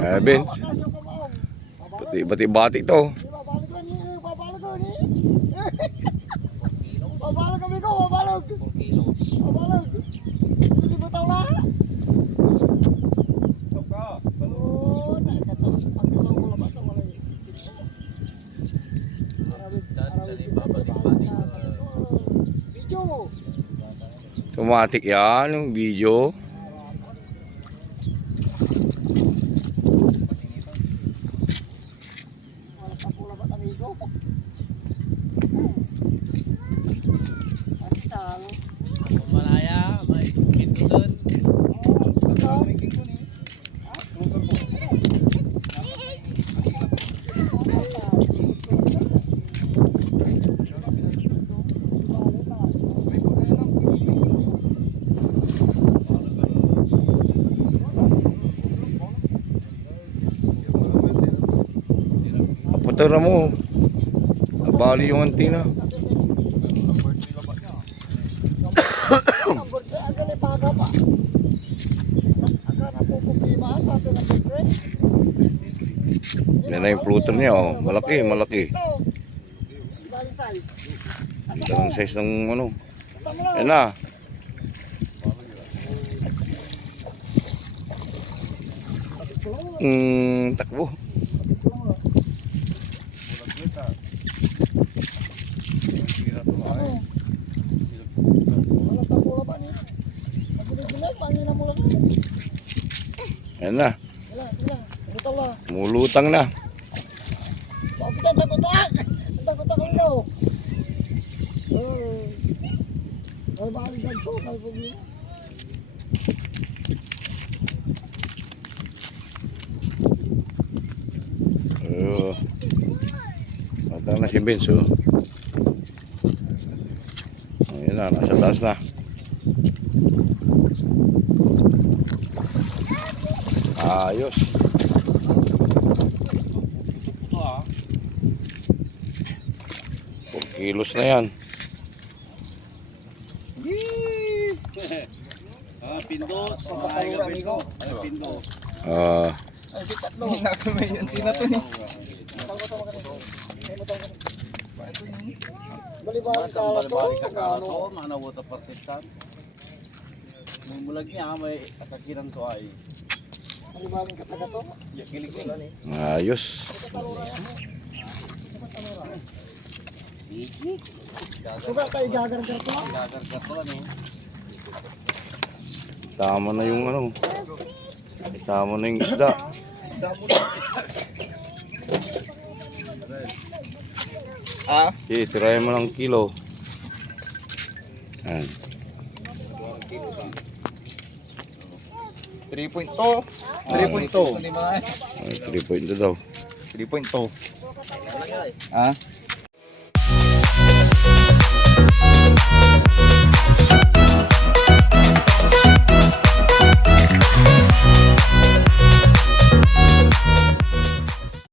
Benz. Bati, bati, bati to. Babalog kami ko, babalog. 4 kilos. Babalog. Hindi mo tao na. Oo, nakakatawa. Pagkasama ko labas ang malay. Video. Automatic yan, yung video. Wala pa po labat ang ego. Ano sa ano? Kung malaya, may pinto doon. Oh, ito. Kaputara mo. Nabali yung antina. Ang burke, ang gali paga pa. Aga na po problema sa atin ang burke. Yan na yung floater niya, oh. Malaki, malaki. Ito. Mo? ang size ng ano. Mo? Yan na. Mm, takbo. Mangina mo lang. Yan na. Mulutang na. Takutan? Ang takutan ko. Oh. Ay, balik ko. May problema. Oh. Matang na si Vince, oh. Oh, yan na, nasa taas na. Ayos. 4 kilos na yan. Ah, pindot. Ay, gabi ko. Ay, pindot. Ah, Ay, tatlo. Nakamay yung tina to ni. Tawa ka na. Balibalik ka ala to. Balik ka kala Ano? to, mana wata partisan. May mulag niya, may kasakiran to ay. Ayos. Tama na yung ano. Tama na yung isda. Ah, Sige, tirayan mo ng kilo. Yan. 3.2. 3.2. Ay, 3.2 daw. 3.2. Ah,